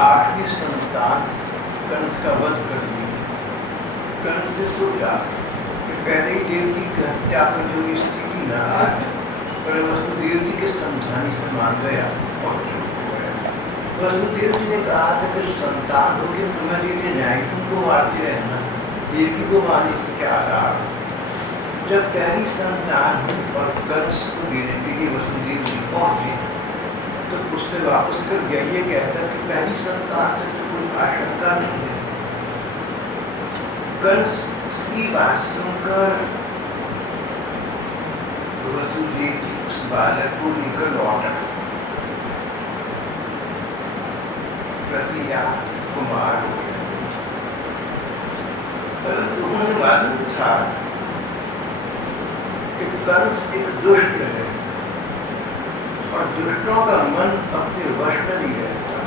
आठवीं संतान कंस का वध कर दिया। कंस से सोचा कि पहले ही देवकी की हत्या कर जो स्थिति न आए, पर वसुदेव जी के समझाने से मान गया और चुप हो गया। वसुदेव जी ने कहा था कि संतान होगी तुम्हें देते जाएंगे, तुमको मारते रहना, देवकी को मारने से क्या लाभ। जब पहली संतान हुई और कंस को लेने के लिए वसुदेव जी पहुंचे तो उससे वापस कर दिया, ये कहकर कि पहली संतान से तो कोई आशंका नहीं है। कंस की बात सुनकर वसुदेव जी उस बालक को लेकर लौट आए। प्रतियात कुमार हो गया, परंतु उन्हें मालूम था कि कंस एक दुष्ट है और दुष्टों का मन अपने वश में नहीं रहता।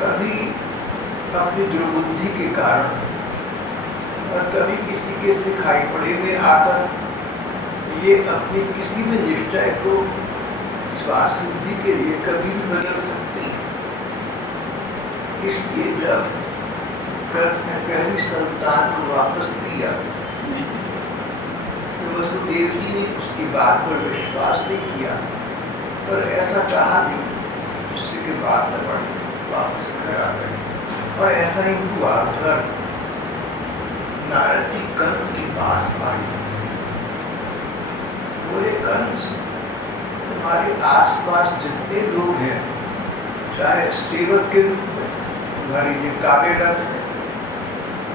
कभी अपनी दुर्बुद्धि के कारण और कभी किसी के सिखाई पड़े में आकर ये अपनी किसी भी निश्चय को स्वासिद्धि के लिए कभी भी बदल सकते हैं। इसलिए जब कंस ने पहली संतान को वापस किया तो वसुदेव जी ने उसकी बात पर विश्वास नहीं किया, पर ऐसा कहा नहीं जिससे कि बात न बढ़े, वापस घर आ गए। और ऐसा ही हुआ। घर नारद जी कंस के पास आए, बोले कंस तुम्हारे आसपास जितने लोग हैं, चाहे सेवक के रूप में तुम्हारे लिए कार्यरत है,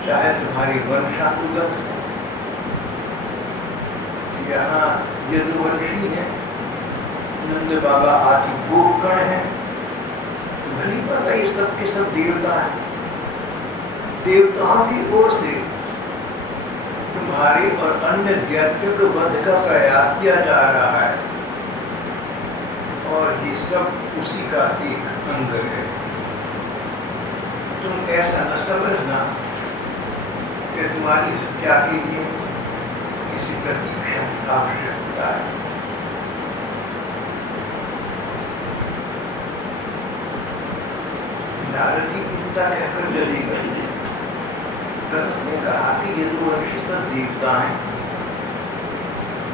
चाहे तुम्हारे वंशानुगत है, यहाँ यदुवंशी है, नंद बाबा आदि गोपगण है, तुम्हें नहीं पता ये सब के सब देवता हैं। देवताओं की ओर से तुम्हारे और अन्य दैत्यों के वध का प्रयास किया जा रहा है और ये सब उसी का एक अंग है। तुम ऐसा न समझना कि तुम्हारी हत्या के लिए किसी प्रतीक्षा की आवश्यकता है। नारद जी इतना कहकर चले गए। कंस ने कहा कि यदुवंशी सब देवता हैं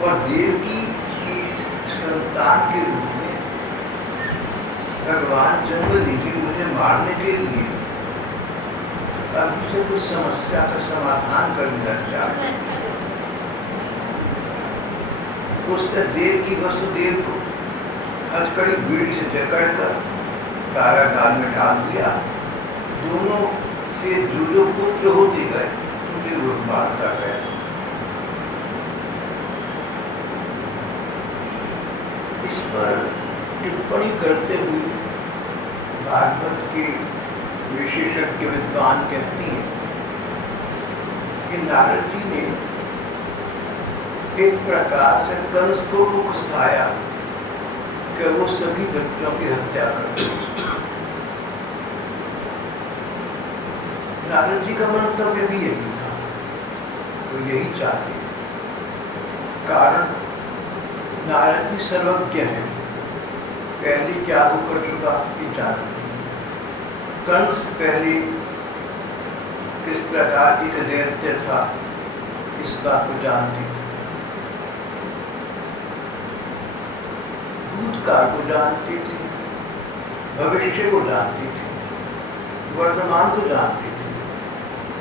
और देवकी की संतान के रूप में भगवान जन्म लेंगे मुझे मारने के लिए। अभी से कुछ समस्या का समाधान करना चाहिए। उसने देव की वसुदेव को हथकड़ी बीड़ी से जकड़कर कारागार में डाल दिया। दोनों से जो पुत्र होते गए उन्हें वो मारता गया। इस पर टिप्पणी करते हुए भागवत के विशेषज्ञ विद्वान कहती हैं कि नारद जी ने एक प्रकार से कंस को उकसाया कि वो सभी बच्चों की हत्या कर दे। नारद जी का मंतव्य भी यही था, वो यही चाहते थे। कारण नारद जी सर्वज्ञ हैं, पहले क्या होकर चुका ये जानते। कंस पहले किस प्रकार एक दैत्य था इस बात को जानते थे, भूतकाल को जानते थे, भविष्य को जानते थे, वर्तमान को जानते थे।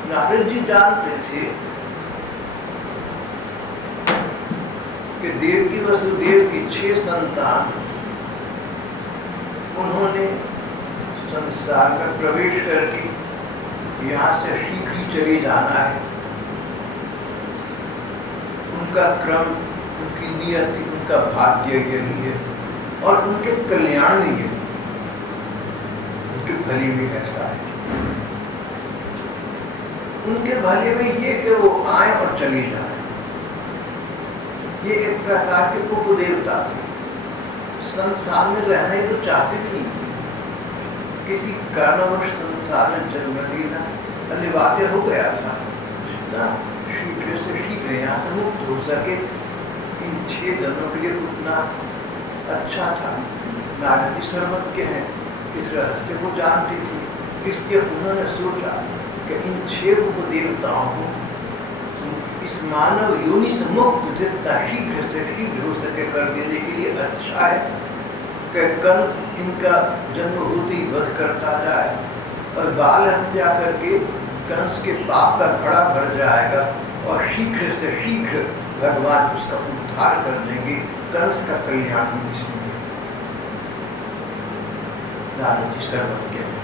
नारद जी जानते थे कि देवकी वसुदेव की 6 संतान उन्होंने संसार में प्रवेश करके यहाँ से शीघ्र ही चले जाना है। उनका क्रम, उनकी नियति, उनका भाग्य यही है और उनके कल्याण में ये, उनके भले में ऐसा है। उनके भले में ये कि वो आए और चले जाए। ये एक प्रकार के उपदेवता थे, संसार में रहना ही तो चाहते भी नहीं थे। किसी कारणवश संसार में जन्म लेना अनिवार्य हो गया था। जितना शीघ्र से शीघ्र यहाँ से मुक्त हो सके इन 6 जन्मों के लिए उतना अच्छा था। नारद जी सर्वज्ञ हैं, इस रहस्य को जानती थी, इसलिए उन्होंने सोचा कि इन 6 उपदेवताओं को इस मानव योनि से मुक्त जितना शीघ्र से शीघ्र हो सके कर देने के लिए अच्छा है कि कंस इनका जन्म होते ही वध करता जाए और बाल हत्या करके कंस के पाप का घड़ा भर जाएगा और शीघ्र से शीघ्र भगवान उसका उद्धार कर देंगे, कंस का कल्याण भी इसमें। नारद जी सर्वज्ञ हैं,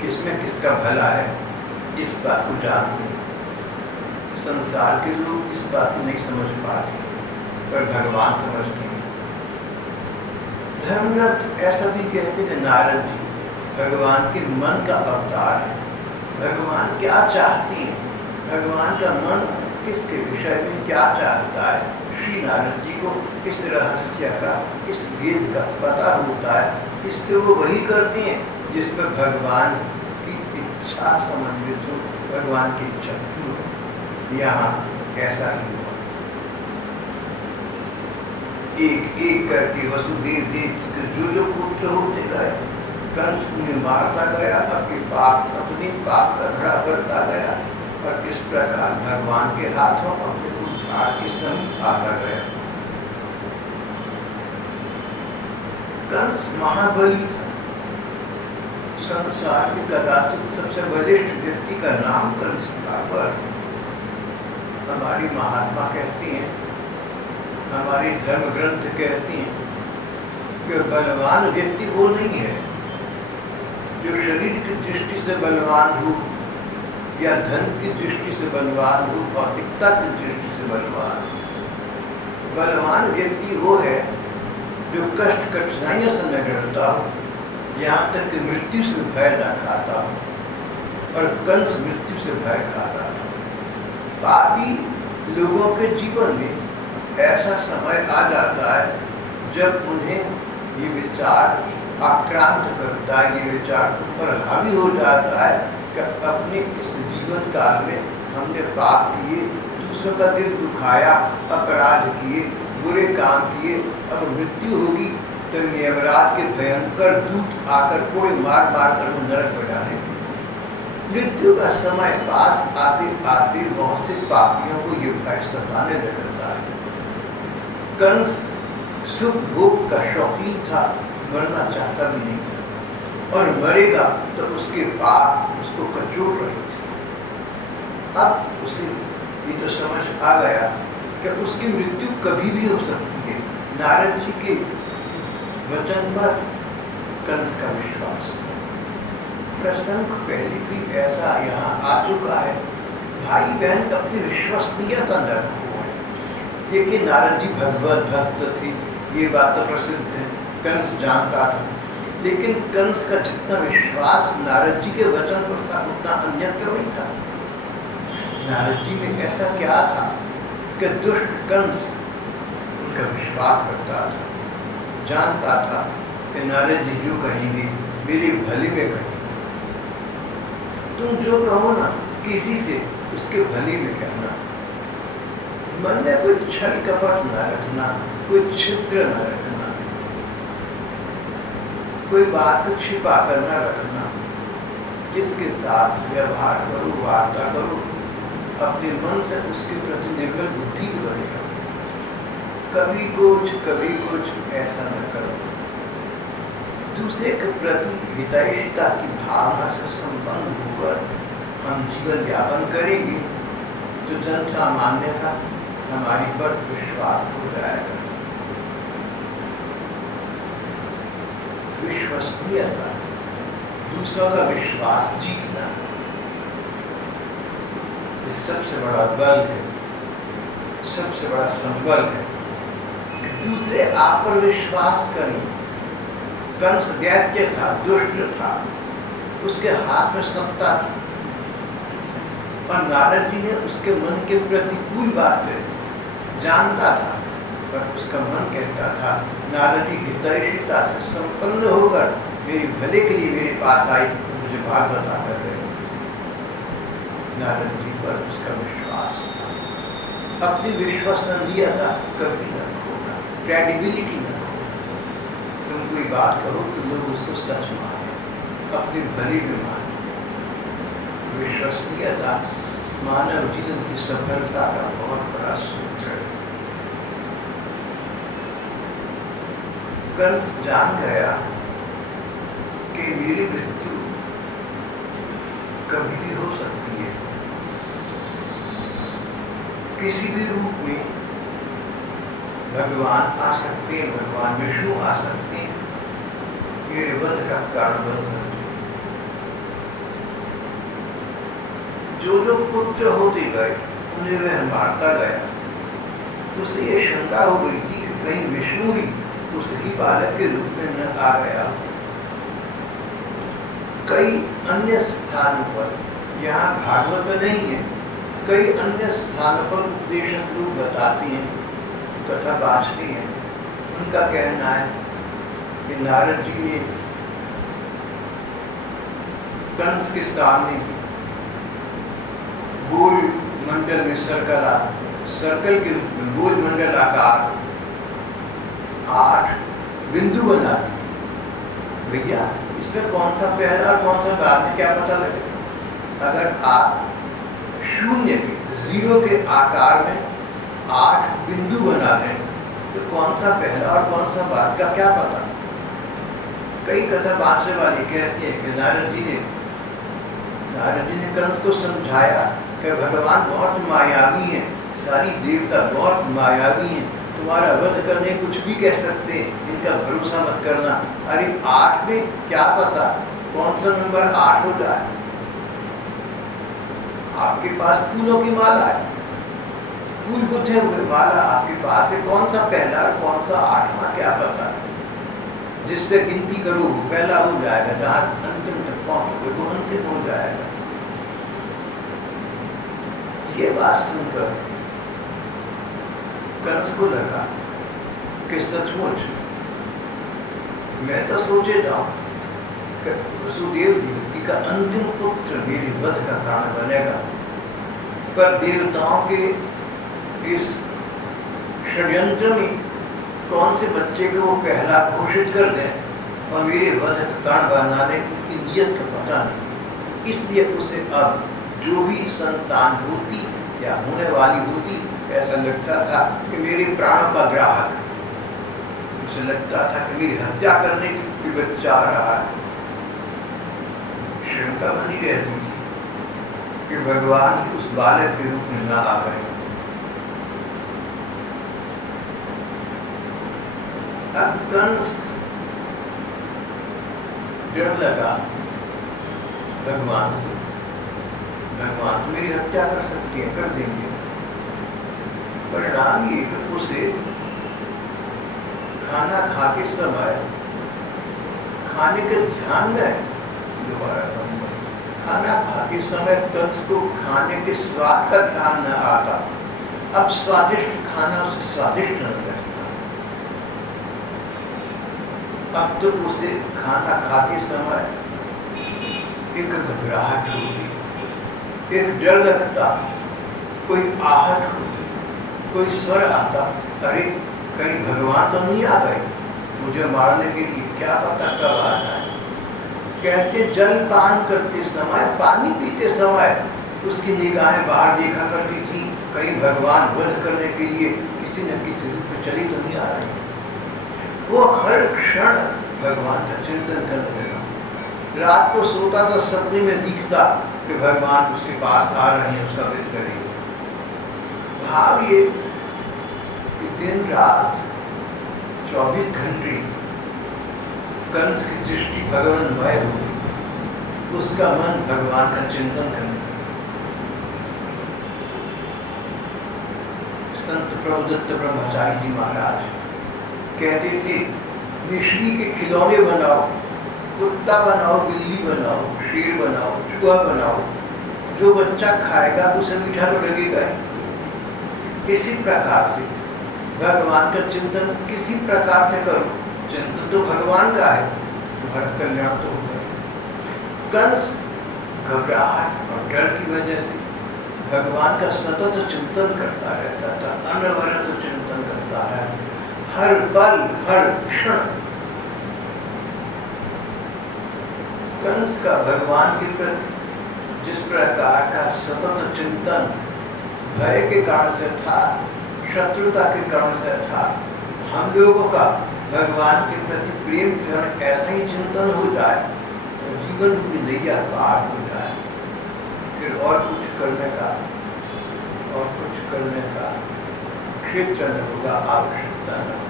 किसमें किसका भला है इस बात को जानते हैं। संसार के लोग इस बात को नहीं समझ पाते, पर भगवान समझते हैं। धर्मरथ ऐसा भी कहते हैं नारद जी भगवान के मन का अवतार है। भगवान क्या चाहती हैं, भगवान का मन किसके विषय में क्या चाहता है, श्री नारद जी को इस रहस्य का, इस भेद का पता होता है, इसलिए वो वही करते हैं जिस पर भगवान की इच्छा समन्वित हो, भगवान की इच्छा पूर्ण हो। यहाँ ऐसा ही हुआ, एक एक करके वसुदेव देव के जो पुत्र होते गए, कंस उन्हें मारता गया, अपने पाप का घड़ा भरता गया और इस प्रकार भगवान के हाथों अपने उद्धार के समीप आता गया। कंस महाबली था, संसार के कदाचित सबसे बलिष्ठ व्यक्ति का नाम कंस था, पर हमारी महात्मा कहती हैं, हमारी धर्म ग्रंथ कहती हैं कि बलवान व्यक्ति वो नहीं है जो शरीर की दृष्टि से बलवान हो या धन की दृष्टि से बलवान हो, भौतिकता की दृष्टि से बलवान हो। बलवान व्यक्ति वो है जो कष्ट कठिनाइयों से न डरता हो, यहाँ तक कि मृत्यु से भय न खाता हो, और कंस मृत्यु से भय खाता था। पापी लोगों के जीवन में ऐसा समय आ जाता है जब उन्हें ये विचार आक्रांत करता है, ये विचार ऊपर हावी हो जाता है कि अपने इस जीवन काल में हमने पाप किए, दूसरों का दिल दुखाया, अपराध किए, बुरे काम किए, अब मृत्यु होगी तो यमराज के भयंकर दूत आकर पूरे मार मार कर वो नरक में डालेंगे। मृत्यु का समय पास आते आते बहुत से पापियों को ये भय सताने लगता है। कंस सुख भोग का शौकीन था, मरना चाहता भी नहीं था, और मरेगा तो उसके पाप उसको कचोट रहे थे। अब उसे ये तो समझ आ गया कि उसकी मृत्यु कभी भी हो सकती है। नारद जी के वचन पर कंस का विश्वास था। प्रसंग पहले भी ऐसा यहाँ आ चुका है, भाई बहन अपनी विश्वसनीयता न खो। देखिए नारद जी भगवत भक्त थे, ये बात तो प्रसिद्ध है, कंस जानता था, लेकिन कंस का जितना विश्वास नारद जी के वचन पर था उतना अन्यत्र नहीं था। नारद जी में ऐसा क्या था कि दुष्ट कंस उनका विश्वास करता था, जानता था कि नारद जी जो कहेंगे मेरे भले में कहेंगे। तुम जो कहो ना किसी से उसके भले में कहना, मन में कोई छल कपट न रखना, कोई छिद्र न रखना, कोई बात को छिपा कर न रखना। जिसके साथ व्यवहार करो, वार्ता करो, अपने मन से उसके प्रति निर्मल बुद्धि की बनेगा। कभी कुछ ऐसा न करो। दूसरे के प्रति हितैषिता की भावना से संपन्न होकर हम जीवन यापन करेंगे तो जन सामान्य का हमारी पर विश्वास हो जाएगा। विश्वसनीयता, दूसरों का विश्वास जीतना, ये सबसे बड़ा बल है, सबसे बड़ा संबल है कि दूसरे आप पर विश्वास करें। कंस दैत्य था, दुष्ट था, उसके हाथ में सत्ता थी, और नारद जी ने उसके मन के प्रतिकूल बात जानता था, पर उसका मन कहता था नारद जी हितैषिता से संपन्न होकर मेरे भले के लिए मेरे पास आई, मुझे बात बता कर गए। नारद जी पर उसका विश्वास था। अपनी विश्वसनीयता कभी न खोना, क्रेडिबिलिटी न खोना। तुम कोई बात कहो तो लोग उसको सच माने, अपनी भली में माने। विश्वसनीयता मानव जीवन की सफलता का बहुत बड़ा सूत्र है। कंस जान गया कि मेरी मृत्यु कभी भी हो सकती है, किसी भी रूप में भगवान आ सकते हैं, भगवान विष्णु आ सकते हैं, मेरे वध का कारण बन सकते हैं। जो जो पुत्र होते गए उन्हें वह मारता गया। उसे ये शंका हो गई थी कि कहीं विष्णु ही उस ही बालक के रूप में न आ गया। कई अन्य स्थानों पर, यहाँ भागवत में नहीं है, कई अन्य स्थानों पर उपदेशक लोग बताते हैं, कथा बाँचते हैं। उनका कहना है कि नारद जी ने कंस के सामने गोल मंडल में सर्कल के रूप में गोल मंडल आकार 8 बिंदु बना दिए। भैया इसमें कौन सा पहला और कौन सा बाद में क्या पता लगे? अगर आप शून्य के 0 के आकार में 8 बिंदु बना दें तो कौन सा पहला और कौन सा बाद का क्या पता? कई कथा बाँचने वाली कहती है कि नारद जी ने कंस को समझाया कि भगवान बहुत मायावी हैं, सारी देवता बहुत मायावी हैं, तुम्हारा वध करने कुछ भी कह सकते हैं, इनका भरोसा मत करना। अरे 8 में क्या पता कौन सा नंबर 8 हो जाए? आपके पास फूलों की माला है, फूल गुथे हुए माला आपके पास है, कौन सा पहला और कौन सा 8वां क्या पता? जिससे गिनती करो वो पहला हो जाएगा, जहाँ अंतिम तक पहुँचोगे वो अंतिम हो जाएगा। ये बात सुनकर कंस को लगा कि सचमुच मैं तो सोचे जाऊं कि वसुदेव देवकी का अंतिम पुत्र मेरे वध का कारण बनेगा, पर देवताओं के इस षड्यंत्र में कौन से बच्चे को वो पहला घोषित कर दें और मेरे वध का कारण बनाने की नियत का पता नहीं। इसलिए उसे अब जो भी संतान होती या होने वाली होती, ऐसा लगता था कि मेरे प्राणों का ग्राहक, उसे लगता था कि मेरी हत्या करने की बच्चा आ रहा है। शंका बनी रहती थी कि भगवान उस बालक के रूप में न आ गए। अब कंस डर लगा भगवान से, भगवान तो मेरी हत्या कर सकती है, कर देंगे। परिणाम ये कि उसे खाना खाते समय खाने के ध्यान में, दोबारा कहूँगा, खाना खाते समय कंस को खाने के स्वाद का ध्यान न आता। अब स्वादिष्ट खाना उसे स्वादिष्ट न लगता। अब तो उसे खाना खाते समय एक घबराहट होती, एक डर लगता, कोई आहट होती, कोई स्वर आता, अरे कहीं भगवान तो नहीं आ गए मुझे मारने के लिए, क्या पता कब आ जाए। कहते जल पान करते समय, पानी पीते समय उसकी निगाहें बाहर देखा करती थी, कहीं भगवान वध करने के लिए किसी न किसी रूप में चली तो नहीं आ रही। वो हर क्षण भगवान का चिंतन करने लगा। रात को सोता तो सपने में दिखता कि भगवान उसके पास आ रहे हैं, उसका वध करेंगे। भाव ये कि दिन रात 24 घंटे कंस की दृष्टि भगवानमय हो गई, उसका मन भगवान का चिंतन करने लगा। संत प्रभुदत्त ब्रह्मचारी जी महाराज कहते थे, मिश्री के खिलौने बनाओ, कुत्ता बनाओ, बिल्ली बनाओ, शेर बनाओ, चूहा बनाओ, जो बच्चा खाएगा उसे मीठा तो लगेगा। इसी प्रकार से भगवान का चिंतन किसी प्रकार से करो, चिंतन तो भगवान का है, तुम्हारा कल्याण तो होगा। कंस घबराहट और डर की वजह से भगवान का सतत चिंतन करता रहता था, अनवरत चिंतन करता रहता, हर पल हर क्षण कंस का भगवान के प्रति जिस प्रकार का सतत चिंतन भय के कारण से था, शत्रुता के कारण से था, हम लोगों का भगवान के प्रति प्रेम के कारण ऐसा ही चिंतन हो जाए तो जीवन की नैया पार हो जाए। फिर और कुछ करने का क्षेत्र न होगा, आवश्यकता न होगा।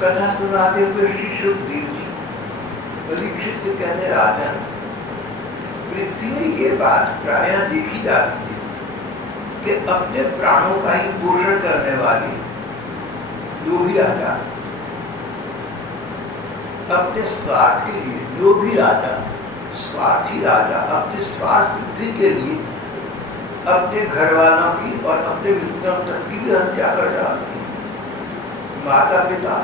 कथा सुनाते हुए श्री सुखदेव जी परीक्षित से कहते, राजन, पृथ्वी में ये बात प्रायः देखी जाती है कि अपने प्राणों का ही पोषण करने वाले लोभी राजा, अपने स्वार्थ के लिए लोभी राजा, स्वार्थी राजा, अपने स्वार्थ सिद्धि के लिए अपने घर वालों की और अपने मित्रों तक की भी हत्या कर डालते हैं। माता पिता,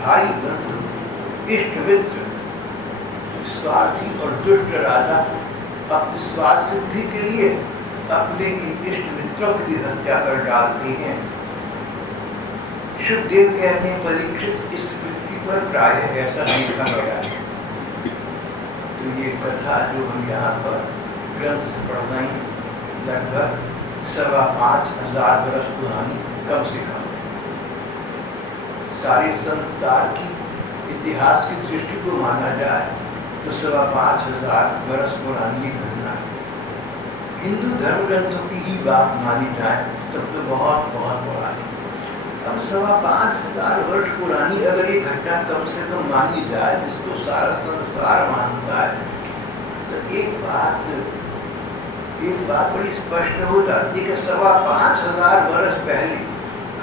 भाई बंधु, इष्ट मित्र, स्वार्थी और दुष्ट राजा अपनी स्वार्थ सिद्धि के लिए अपने इन इष्ट मित्रों की भी हत्या कर डालते हैं। सुखदेव कहते हैं, परीक्षित, इस पृथ्वी पर प्रायः ऐसा देखा गया है। तो ये कथा जो हम यहाँ पर ग्रंथ से पढ़ रहे हैं, लगभग 5,500 बरस पुरानी, कम से कम सारे संसार की इतिहास की दृष्टि को माना जाए तो 5,500 बरस पुरानी ये घटना है। हिंदू धर्म ग्रंथों की ही बात मानी जाए तब तो बहुत बहुत पुरानी। अब 5,500 वर्ष पुरानी अगर ये घटना कम से कम मानी जाए, जिसको सारा संसार मानता है, तो एक बात बड़ी स्पष्ट हो जाती है कि 5,500 वर्ष पहले,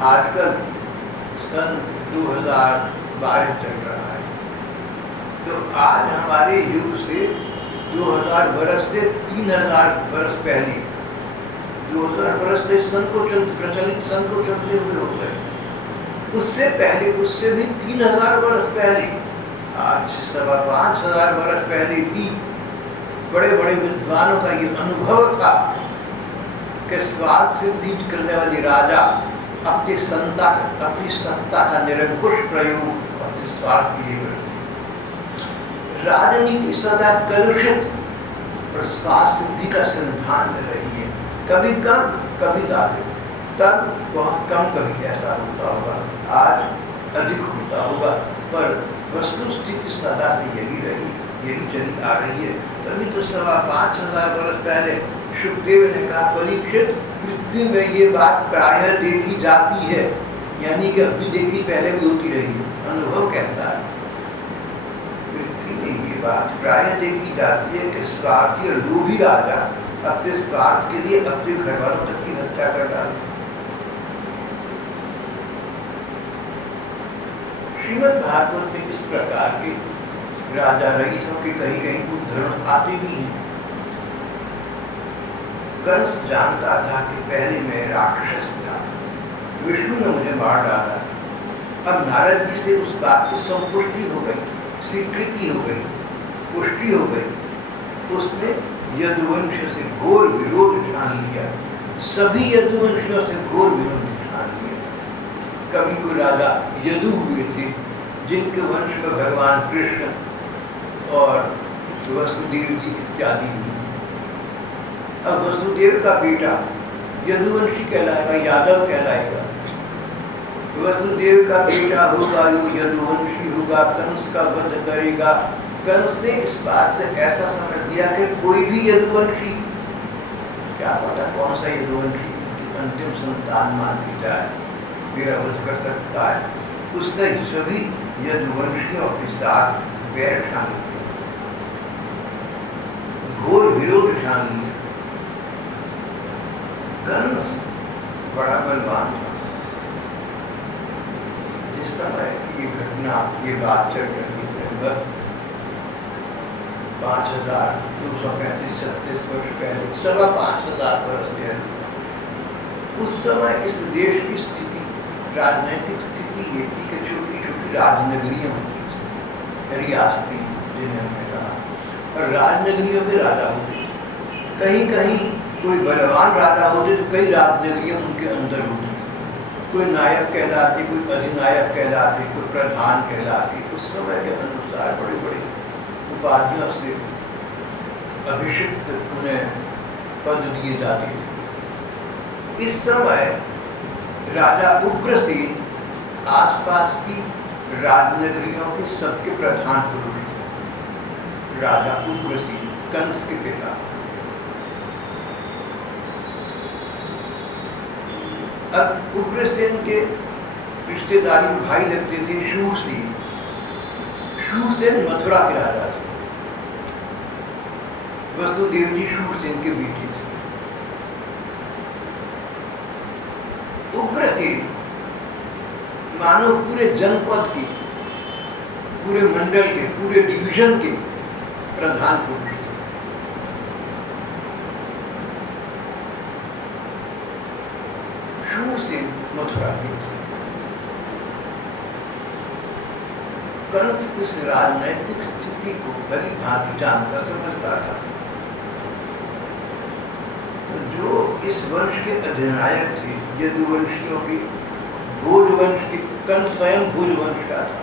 आजकल सन 2012 चल रहा है, तो आज हमारे युग से 2000 वर्ष से 3,000 वर्ष पहले, 2000 वर्ष से प्रचलित सन को चलते हुए हो गए। उससे पहले, उससे भी 3,000 वर्ष पहले, आज से 5,500 वर्ष पहले भी बड़े बड़े विद्वानों का ये अनुभव था कि स्वार्थ सिद्धि करने वाले राजा अपनी सत्ता का निरंकुश प्रयोग अपने स्वार्थ के लिए करते। राजनीति सदा कलुषित और स्वार्थ सिद्धि का सिद्धांत रही है, कभी कम कभी ज्यादा, तब बहुत कम कभी ऐसा होता होगा, आज अधिक होता होगा, पर वस्तु स्थिति सदा से यही रही, यही चली आ रही है। तभी तो 5,500 वर्ष पहले सुखदेव ने कहा, परीक्षित, पृथ्वी में ये बात प्रायः देखी जाती है, यानी कि अभी देखी, पहले भी होती रही है। अनुभव कहता है पृथ्वी में ये बात प्रायः देखी जाती है कि स्वार्थी और लोभी राजा अपने स्वार्थ के लिए अपने घर वालों तक की हत्या कर डाले। श्रीमद् भागवत में इस प्रकार के राजा रईसों के कहीं कहीं उद्धरण आते भी हैं। कंस जानता था कि पहले मैं राक्षस था, विष्णु ने मुझे मार डाला था। अब नारद जी से उस बात की संपुष्टि हो गई, स्वीकृति हो गई, पुष्टि हो गई। उसने यदुवंश से घोर विरोध ठान लिया, सभी यदुवंशियों से घोर विरोध ठान लिया। कभी कोई राजा यदु हुए थे जिनके वंश में भगवान कृष्ण और वसुदेव जी इत्यादि हुए। अब वसुदेव का बेटा यदुवंशी कहलाएगा, यादव कहलाएगा। वसुदेव का बेटा होगा वो यदुवंशी होगा, कंस का वध करेगा। कंस ने इस बात से ऐसा समझ दिया कि कोई भी यदुवंशी, क्या पता कौन सा यदुवंशी की अंतिम संतान मान ली जाए, मेरा वध कर सकता है। उसने सभी यदुवंशियों के साथ बैर ठान लिया, घोर विरोध ठान लिया। कंस बड़ा बलवान था। जिस समय ये घटना, ये बात चल रही थी, लगभग 5,235-36 वर्ष पहले, 5,500 वर्ष पहले, उस समय इस देश की स्थिति, राजनीतिक स्थिति ये थी कि छोटी छोटी राजनगरियाँ होती थी, रियासती जिन्हें हमने कहा, और राजनगरियों के राजा होते थे। कहीं कहीं कोई बलवान राजा होते तो कई राजनगरियाँ उनके अंदर होती थी। कोई नायक कहलाते, कोई अधिनायक कहलाते, कोई प्रधान कहलाते। उस समय के अनुसार बड़ी बड़ी उपाधियों से अभिषिक्त उन्हें पद दिए जाते थे। इस समय राजा उग्रसेन आसपास की राजनगरियों के सबके प्रधान पुरुष थे। राजा उग्रसेन कंस के पिता। अब उग्रसेन के रिश्तेदारी में भाई लगते थे शूरसेन। शूरसेन मथुरा के राजा थे। वसुदेव जी शूरसेन के बेटे थे। उग्रसेन मानो पूरे जनपद के, पूरे मंडल के, पूरे डिवीजन के प्रधान पुरुष थे। शूरसेन मथुरा के थे। कंस इस राजनैतिक स्थिति को भली भांति जानकर समझता था। तो जो इस वंश के अधिनायक थे, यदुवंशियों के, भोजवंश के, कंस स्वयं भोजवंश का था,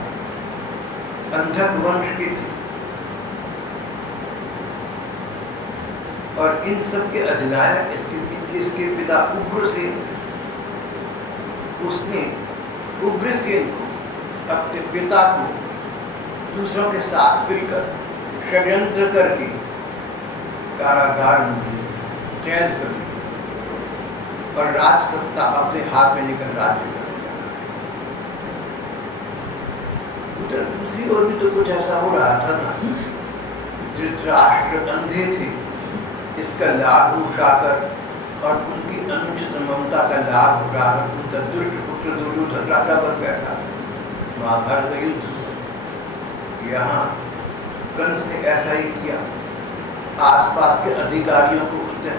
अंधक वंश के थे, और इन सब के अधिनायक इसके पिता उग्रसेन थे। उसने उग्रसेन को, अपने पिता को दूसरों के साथ मिलकर षड्यंत्र करके कारागार में कैद कर लिया और राज सत्ता अपने हाथ में लेकर राज्य करने लगा। उधर दूसरी ओर भी तो कुछ ऐसा हो रहा था ना। धृतराष्ट्र अंधे थे, इसका लाभ उठाकर और उनकी अनुचित ममता का लाभ उठाकर उनका दुष्ट पुत्र दुर्योधन राजा बन बैठा। महाभारत का युद्ध, यहाँ कंस ने ऐसा ही किया। आसपास के अधिकारियों को उसने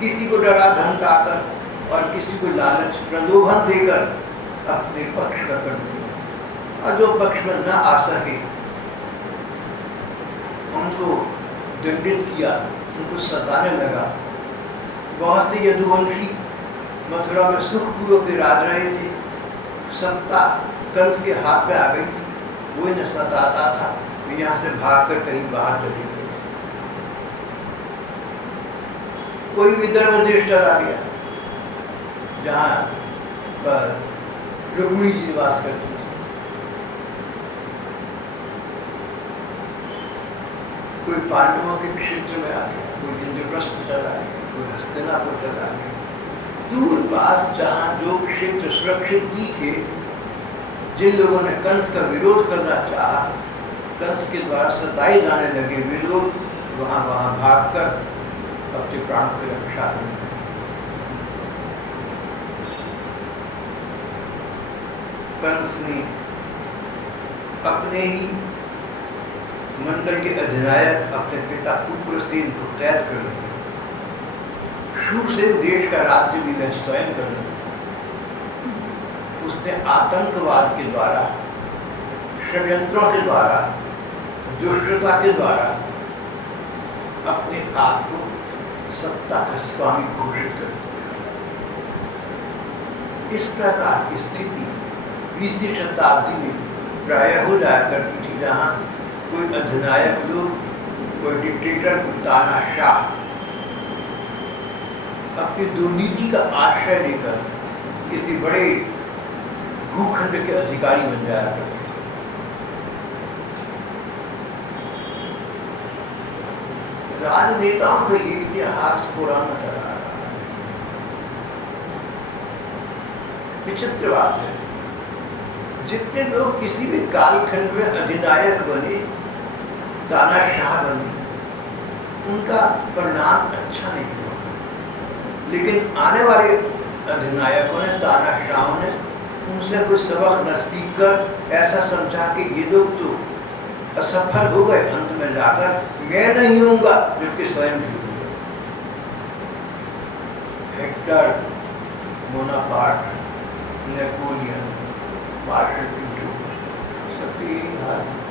किसी को डरा धमकाकर और किसी को लालच प्रलोभन देकर अपने पक्ष का कर दिया, और जो पक्ष में न आ सके उनको दंडित किया, उनको सताने लगा। बहुत से यदुवंशी मथुरा में सुखपूर्वक राज रहे थे। सत्ता कंस के हाथ में आ गई थी। वो इन्हें सताता था। वे यहाँ से भागकर कहीं बाहर चले गए। कोई विदर्भ देश चला गया जहाँ पर रुक्मिणी जी निवास करती थी। कोई पांडवों के क्षेत्र में आ गया, कोई इंद्रप्रस्थ चला गया, कोई हस्तिनापुर चला गया। दूर पास जहाँ जो क्षेत्र सुरक्षित दिखे, जिन लोगों ने कंस का विरोध करना चाहा, कंस के द्वारा सताए जाने लगे, वे लोग वहाँ भागकर अपने प्राणों की रक्षा करने लगे। कंस ने अपने ही मंडल के अधिनायक अपने पिता उग्रसेन को कैद कर लिया। शूरसेन देश का राज्य भी वह स्वयं करने लगा। उसने आतंकवाद के द्वारा, षड्यंत्रों के द्वारा, दुष्टता के द्वारा अपने आप को सत्ता का स्वामी घोषित कर दिया। इस प्रकार की स्थिति 20वीं शताब्दी में प्रायः हो जाया करती थी, जहाँ कोई अधिनायक लोग, कोई डिक्टेटर, कोई तानाशाह अपनी दुर्नीति का आश्रय लेकर किसी बड़े भूखंड के अधिकारी बन जाया करते थे। राजनेताओं का ये इतिहास पुराना चला आ रहा है। विचित्र बात है, जितने लोग किसी भी कालखंड में अधिनायक बने, तानाशाह बने, उनका परिणाम अच्छा नहीं हुआ। लेकिन आने वाले अधिनायकों ने, तानाशाहों ने उनसे कुछ सबक न सीख कर ऐसा समझा कि ये लोग तो असफल हो गए, अंत में जाकर मैं नहीं होऊंगा, जबकि स्वयं भी होंगे। Hector, Bonaparte, Napoleon, Marshal Tito, सबकी यही हाल है।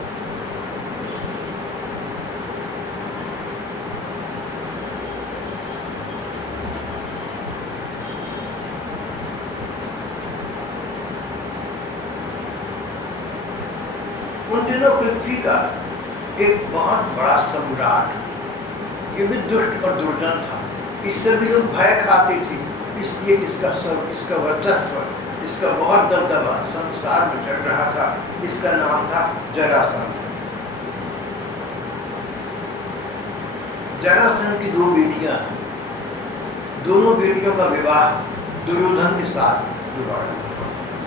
उन दिनों पृथ्वी का एक बहुत बड़ा सम्राट, ये भी दुष्ट और दुर्जन था। इससे भी लोग भय खाते थे, इसलिए इसका वर्चस्व, इसका बहुत दबदबा संसार में चल रहा था। इसका नाम था जरासंध। जरासंध की 2 बेटियां थी। दोनों बेटियों का विवाह दुर्योधन के साथ हुआ।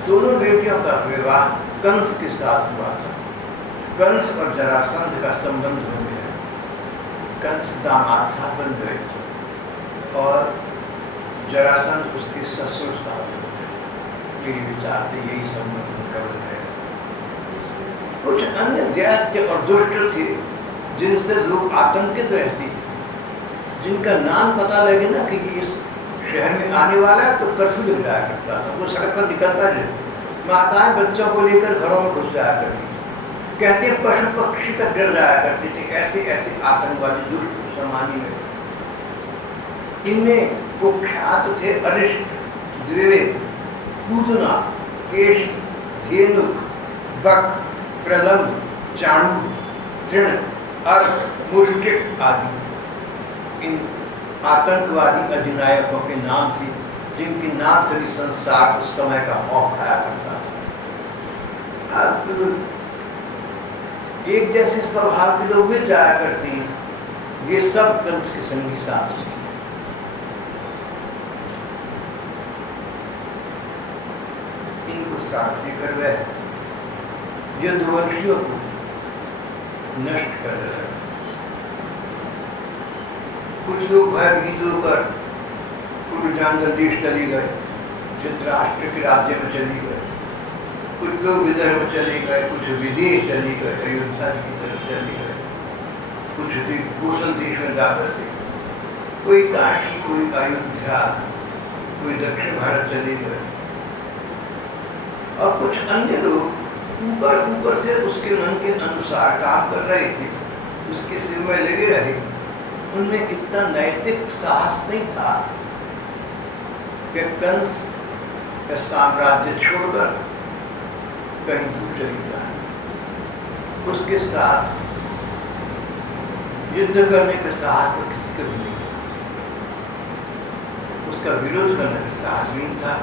दोनों बेटियों का विवाह कंस के साथ हुआ था। कंस और जरासंध का संबंध बन गया। कंस दामाद साहब बन गए और जरासंध उसके ससुर साहब बन गए। मेरे विचार से यही संबंध उनका बन गया। कुछ अन्य दैत्य और दुष्ट थे जिनसे लोग आतंकित रहते थे, जिनका नाम पता लगे ना कि इस शहर में आने वाला है तो कर्फ्यू लग जाया करता था। वो सड़क पर निकलता नहीं, माताएं बच्चों को लेकर घरों में घुस जाया करती थी, कहते पशु पक्षी तक डर जाया करते थे। ऐसे ऐसे आतंकवादी दुष्ट समानी में थे। इनमें कुख्यात थे अरिष्ट, द्विवेद, पूतना, केशी, धेनुक, बक, प्रलम्ब, चाणूर, तृण, अर्क, मुष्टिक आदि इन आतंकवादी अधिनायकों के नाम थे, जिनके नाम से भी संसार उस समय का खौफ खाया करता था। अब एक जैसे स्वभाव के लोग मिल जाया करते हैं। ये सब कंस के संगी साथी थे। इनको साथ देकर वह यदुवंशियों को नष्ट कर रहे। कुछ लोग भयभीत होकर कुरुजांगल देश चले गए, धृतराष्ट्र के राज्य में चले गए। कुछ लोग विदर्भ चले गए, कुछ विदेश चले गए, अयोध्या की तरफ चले गए। कुछ कौशल देश में जा बसे, कोई काशी, कोई अयोध्या, कोई दक्षिण भारत चले गए। और कुछ अन्य लोग ऊपर ऊपर से उसके मन के अनुसार काम कर रहे थे, उसके सिर में लगे रहे। उनमें इतना नैतिक साहस नहीं था कि कंस का साम्राज्य छोड़कर कहीं दूर चली जाए। उसके साथ युद्ध करने का साहस तो किसी का भी नहीं था, उसका विरोध करने का साहस नहीं था।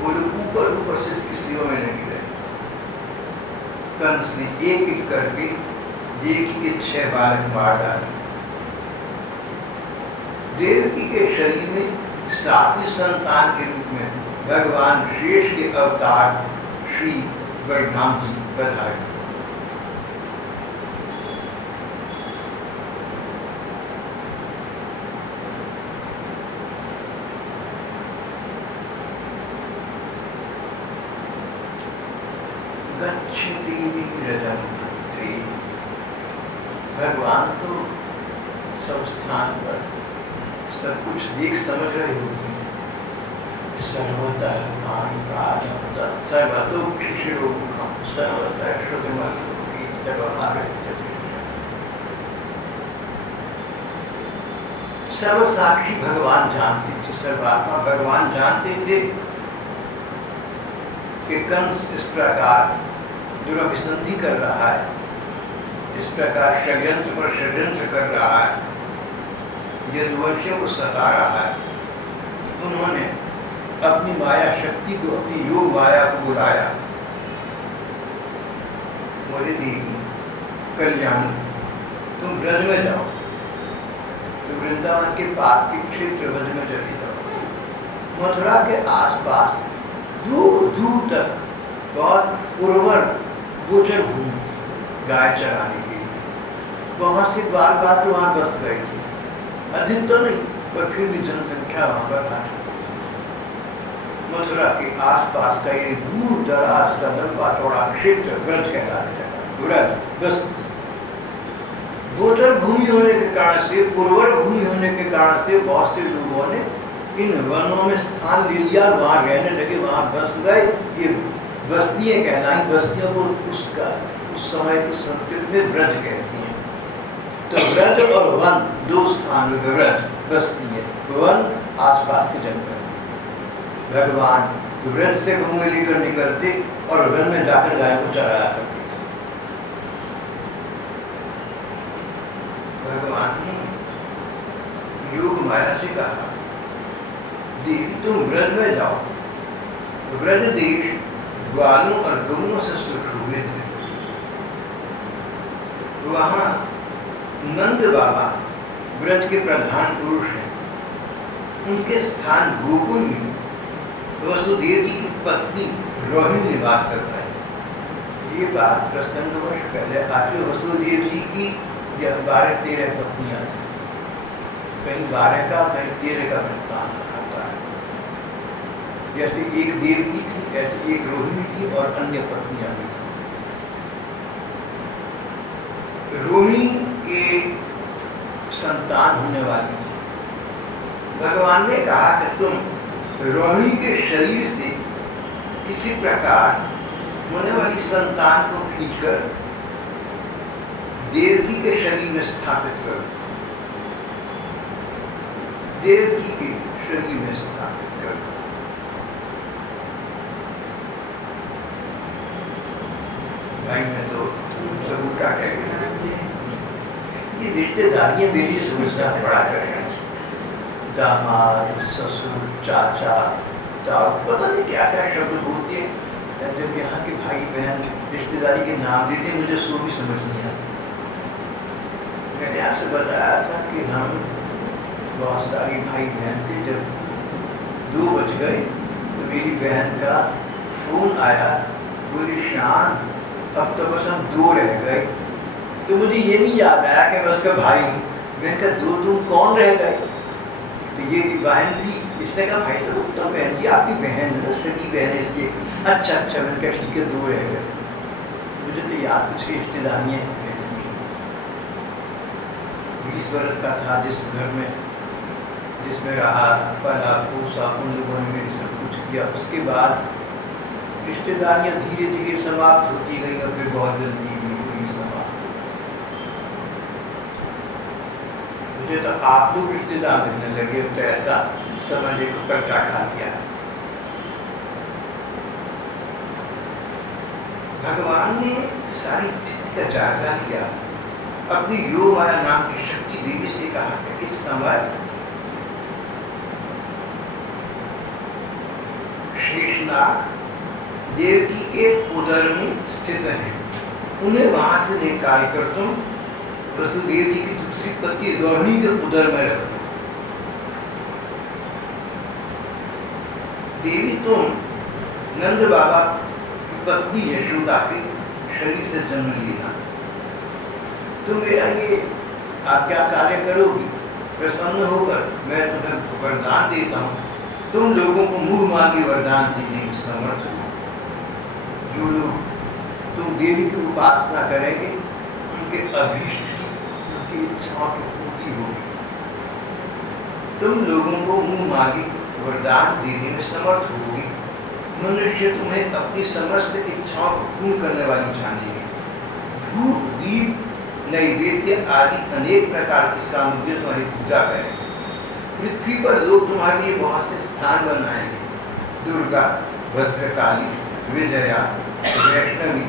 वो लोग ऊपर ऊपर से इसकी सेवा में लगे रहे। कंस ने एक एक करके देवकी के 6 बालक मार डाले। देवकी के शरीर में 7वीं संतान के रूप में भगवान शेष के अवतार श्री बलराम जी पधारे। गच्छति रजम भक्ति। भगवान तो सब स्थान पर सब कुछ देख समझ रहे होंगे। सर्वतः पाणिपादं सर्वतोक्षिशिरोमुखं सर्वतः श्रुतिमल्लोके सर्वमागच्छति। सर्वसाक्षी भगवान जानते थे, सर्वात्मा भगवान जानते थे कि कंस इस प्रकार दुराभिसंधि कर रहा है, इस प्रकार षड्यंत्र पर षड्यंत्र कर रहा है, यदुवंशियों को सता रहा है। उन्होंने अपनी माया शक्ति को, अपनी योग माया को बुलाया। बोले देवी कल्याण, तुम व्रज में जाओ, तो वृंदावन के पास के क्षेत्र व्रज में चले जाओ। मथुरा के आसपास दूर दूर तक बहुत उर्वर गोचर भूमि थी गाय चराने के लिए। वहाँ से बार बार तो वहाँ बस गए थे, अधिक तो नहीं पर फिर भी जनसंख्या वहाँ पर आ चुकी। मथुरा के आसपास का ये दूर दराज का लंबा चौड़ा क्षेत्र व्रज कहलाने लगा। व्रज बस्ती गोचर भूमि होने के कारण से, उर्वर भूमि होने के कारण से बहुत से लोगों ने इन वनों में स्थान ले लिया, वहाँ रहने लगे, वहाँ बस गए। ये बस्तियाँ कहलाई। बस्तियों को उस समय की संस्कृत में व्रज कहती हैं। तो व्रज और वन 2 स्थान में व्रज बस्ती है, वन आसपास के जंगल। भगवान व्रज से घूमे लेकर निकलते और वन में जाकर गाय को चराया करते। माया से कहा, देवी तुम व्रज में जाओ, व्रज देश ग्वालों और गऊओं से सुशोभित है। वहाँ नंद बाबा व्रज के प्रधान पुरुष हैं। उनके स्थान गोकुल में वसुदेव जी की पत्नी रोहिणी निवास करता है। ये बात प्रसंगवश पहले आती। वसुदेव जी की 12-13 पत्नियां थी, कहीं 12 का कहीं 13 का वृत्तांत आता है। जैसे एक देवकी थी, ऐसे एक रोहिणी थी और अन्य पत्नियां भी थी। रोहिणी के संतान होने वाली थी। भगवान ने कहा कि तुम रोहिणी के शरीर से किसी प्रकार होने वाली संतान को खींचकर देवकी के शरीर में स्थापित करो, देवकी के शरीर में स्थापित करो। भाई मैं तो सब उल्टा कह गया। ये रिश्तेदारियां मेरी समझना पड़ा करें। दामाद, ससुर, चाचा, ताऊ, पता नहीं क्या क्या शब्द बोलते हैं। जब यहाँ के भाई बहन रिश्तेदारी के नाम देते हैं, मुझे सो भी समझ नहीं आता। मैंने आपसे बताया था कि हम बहुत सारी भाई बहन थे। जब 2 बज गए तो मेरी बहन का फोन आया, बोली शान अब तो बस हम 2 रह गए। तो मुझे ये नहीं याद आया कि मैं उसका भाई हूँ। मैंने कहा 2 तुम कौन रह गए? तो ये बहन थी। इसने कहा भाई साहब तो बहन जी आपकी बहन है ना, सगी बहन है, इसलिए। अच्छा मैंने कहा ठीक है 2 रह गए। मुझे तो याद कुछ रिश्तेदारियाँ रहती हैं। 20 बरस का था जिस घर में जिसमें रहा, पला पोसा, उन लोगों ने मेरी सब कुछ किया। उसके बाद रिश्तेदारियाँ धीरे धीरे समाप्त होती गई और फिर बहुत जल्दी भी समाप्त हो गई। मुझे तो आप लोग रिश्तेदार लगने लगे। तो ऐसा समझ को कर्जा खा लिया। भगवान ने सारी स्थिति का जायजा लिया। अपनी योग माया नाम की शक्ति देवी से कहा कि इस समय शेषनाग देवकी के उदर में स्थित हैं। उन्हें वहां से निकाल कर तुम वसुदेव जी की दूसरी पत्नी रोहिणी के उदर में रख दो। देवी तुम नंद बाबा की पत्नी यशोदा के शरीर से जन्म लेना। तुम मेरा ये आज्ञा कार्य करोगी, प्रसन्न होकर मैं तुम्हें वरदान देता हूँ। तुम लोगों को मुंह मांगे वरदान देने में समर्थ हो। जो लोग तुम देवी की उपासना करेंगे उनके अभीष्ट की, उनकी इच्छाओं की पूर्ति होगी। तुम लोगों को मुंह मांगे वरदान देने में समर्थ होगी। मनुष्य तुम्हें अपनी समस्त इच्छाओं को पूर्ण करने वाली जानेंगे। धूप, दीप, नैवेद्य आदि अनेक प्रकार की सामग्री तुम्हारी पूजा करेंगे। पृथ्वी पर लोग तुम्हारे लिए बहुत से स्थान बनाएंगे। दुर्गा, भद्रकाली, विजया, वैष्णवी,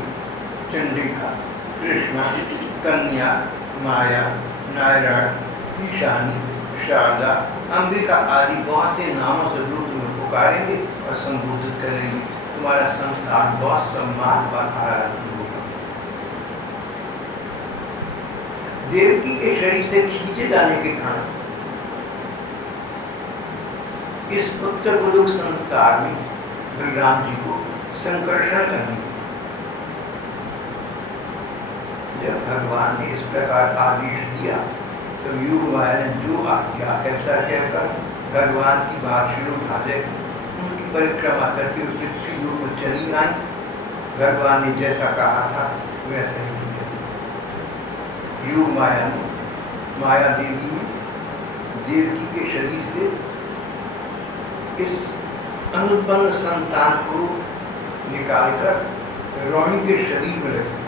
चंडिका, कृष्णा, कन्या, माया, नारायण, ईशानी, शारदा, अंबिका आदि बहुत से नामों से लोग तुम्हें पुकारेंगे और संबोधित करेंगे। तुम्हारा संसार बहुत सम्मान और आराधना होगा। देवकी के शरीर से खींचे जाने के कारण इस उच्च गोलोक संसार में बलराम जी को संकर्षण कहेंगे। जब भगवान ने इस प्रकार आदेश दिया तो युग माया ने जो आज्ञा ऐसा कहकर भगवान की बात शुरू उठा देकर उनकी परिक्रमा करके पृथ्वी लोक में चली आई। भगवान ने जैसा कहा था वैसा ही किया। युग माया ने, माया देवी ने देवकी के शरीर से इस अनुत्पन्न संतान को निकालकर रोहिणी के शरीर में रख दिया।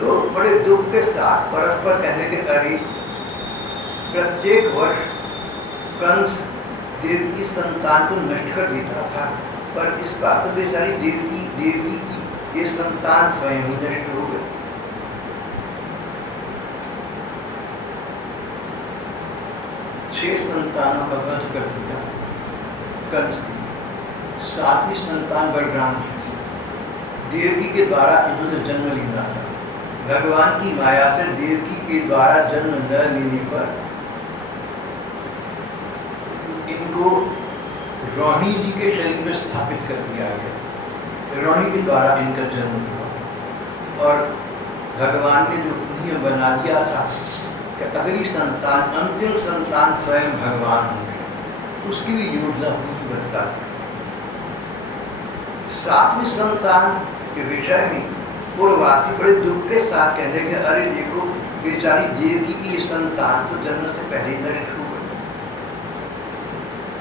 लोग बड़े दुख के साथ परस्पर कहने के अरे प्रत्येक वर्ष कंस देवकी संतान को नष्ट कर देता था, पर इस बात तो बेचारी देवी की ये संतान स्वयं ही नष्ट हो गए। 6 संतानों का वध कर दिया कंस ने। 7वीं संतान बलराम जी थी। देवकी के द्वारा इन्होंने जन्म लिया था। भगवान की माया से देवकी के द्वारा जन्म न लेने पर इनको रोहिणी जी के शरीर में स्थापित कर दिया गया। रोहिणी के द्वारा इनका जन्म हुआ और भगवान ने जो नियम बना दिया था कि अगली संतान, अंतिम संतान स्वयं भगवान होंगे, उसकी भी योजना पूरी बता दी। 7वीं संतान के विषय में पूर्ववासी बड़े दुख के साथ कहने के अरे देखो बेचारी देवकी की ये संतान तो जन्म से पहले ही नष्ट हो गई।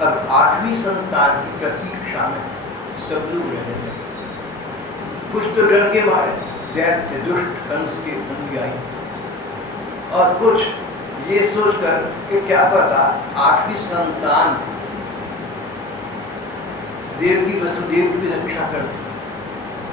अब 8वीं संतान की प्रतीक्षा में सब लोग रहने लगे। कुछ तो डर के मारे दैत्य दुष्ट कंस के अनुयायी, और कुछ ये सोचकर कि क्या पता 8वीं संतान देवकी वसुदेव की रक्षा कर।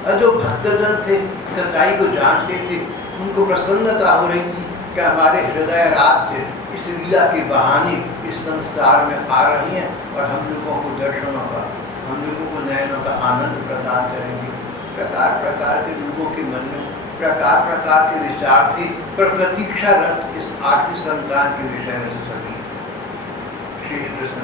और जो भक्तजन थे, सच्चाई को जानते थे, उनको प्रसन्नता हो रही थी कि हमारे हृदय राज्य इस लीला के बहाने इस संसार में आ रही हैं और हम लोगों को दर्शनों का, हम लोगों को नयनों का आनंद प्रदान करेंगे। प्रकार प्रकार के लोगों के मन में प्रकार प्रकार के विचार थे, पर प्रतीक्षारत इस 8वीं संतान के विषय में तो सभी श्री कृष्ण